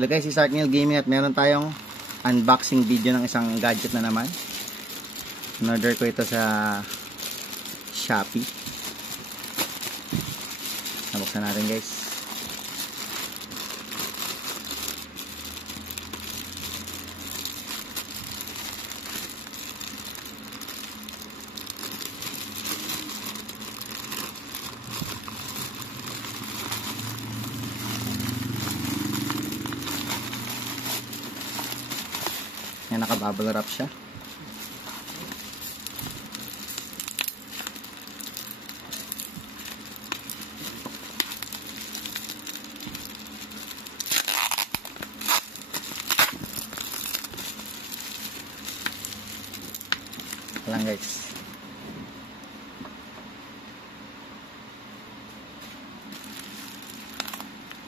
Hello guys, si Sarknil Gaming at meron tayong unboxing video ng isang gadget na naman. In-order ko ito sa Shopee. Nabuksan natin guys. Yan, naka-bubble wrap siya. Lang guys.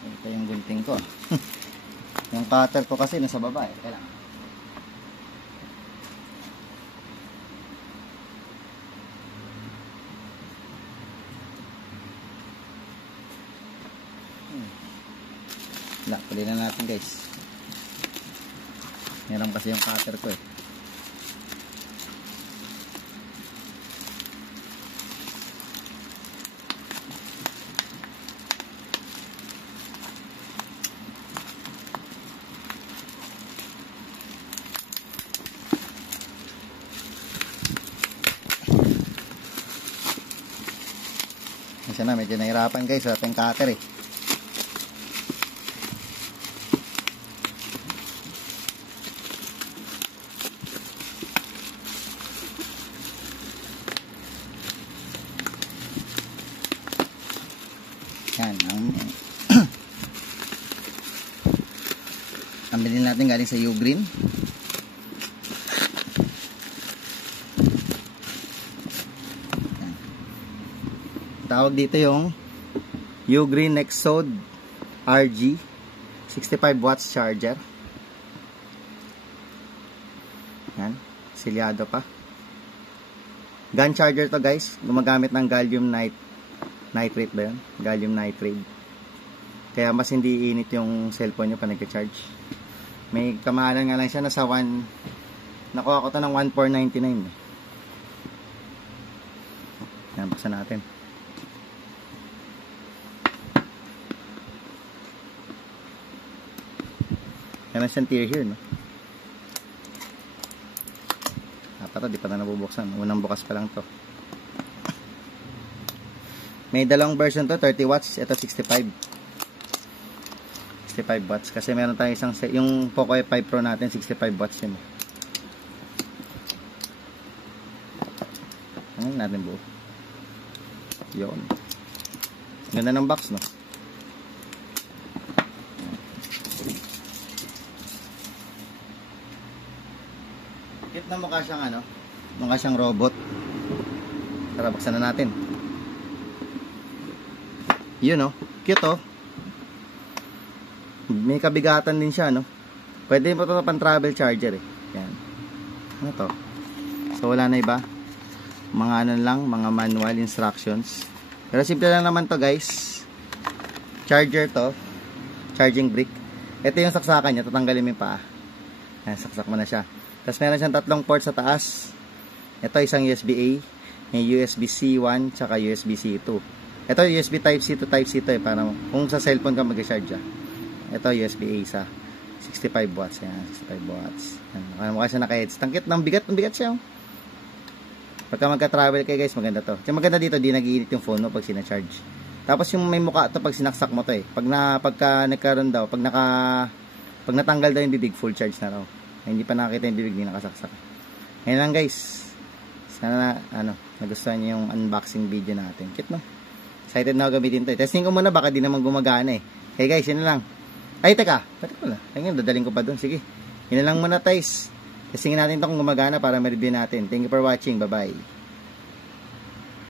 Ito yung gunting ko. Yung cutter ko kasi nasa baba eh. Kailangan. Pali na natin guys. Meron kasi yung cutter ko eh. Kasi na medyo nahirapan guys sa ating cutter eh. Yan, ang bilhin natin galing sa Ugreen. Tawag dito yung Ugreen Nexode RG 65 watts charger. Yan, silyado pa. Gun charger to guys, gumagamit ng gallium nitrate ba yun? Gallium nitrate. Kaya mas hindi init yung cellphone nyo pa nagka-charge. May kamahalan nga lang siya, nasa 1, nakuha ko to ng 1,499. Yan, buksan natin. Meron siyang tear here, no? Dapat di pa na nabubuksan. Unang bukas pa lang to. May dalawang version to, 30 watts. Ito 65 watts. Kasi meron tayong isang, yung Poco F5 Pro natin, 65 watts yun. Ano natin buo? Yun. Ganda ng box, no? Cute na mukha siyang ano? Mukha siyang robot. Tara, buksan na natin. Yun, no? Cute, oh. May kabigatan din siya, no? Pwede mo ito pang travel charger, eh. Yan. Ano to? So, wala na iba. Mga ano lang, mga manual instructions. Pero simple lang naman to, guys. Charger to. Charging brick. Ito yung saksakan niya. Tatanggalin mo yung paa. Yan, saksak mo na siya. Tapos meron siyang tatlong port sa taas. Ito isang USB-A, may USB-C 1, tsaka USB-C 2. Ito USB Type-C to Type-C to eh, para kung sa cellphone ka mag-charge. Ito USB-A sa 65 watts. Yan, 65 watts. Yan, mukha siya naka-heads. Tangkit ng bigat, siya. Oh. Pagka magka-travel kayo guys, maganda to. Yung maganda dito, di nag-iinit yung phone mo pag sinacharge. Tapos yung may mukha to pag sinaksak mo to eh. Pagka nagkaroon daw, pag natanggal daw yung bibig, full charge na raw. Hindi pa nakakita yung bibig, hindi nakasaksak. Ngayon lang guys. Sana nagustuhan niyo yung unboxing video natin. Cute, no? Excited na ako gamitin to. Testing ko muna, baka di naman gumagana eh. Hey guys, yun na lang. Ay, teka. Pwede ko na. Ayun, dadaling ko pa dun. Sige. Yun na lang muna, guys. Testingin natin ito kung gumagana para ma-review natin. Thank you for watching. Bye-bye.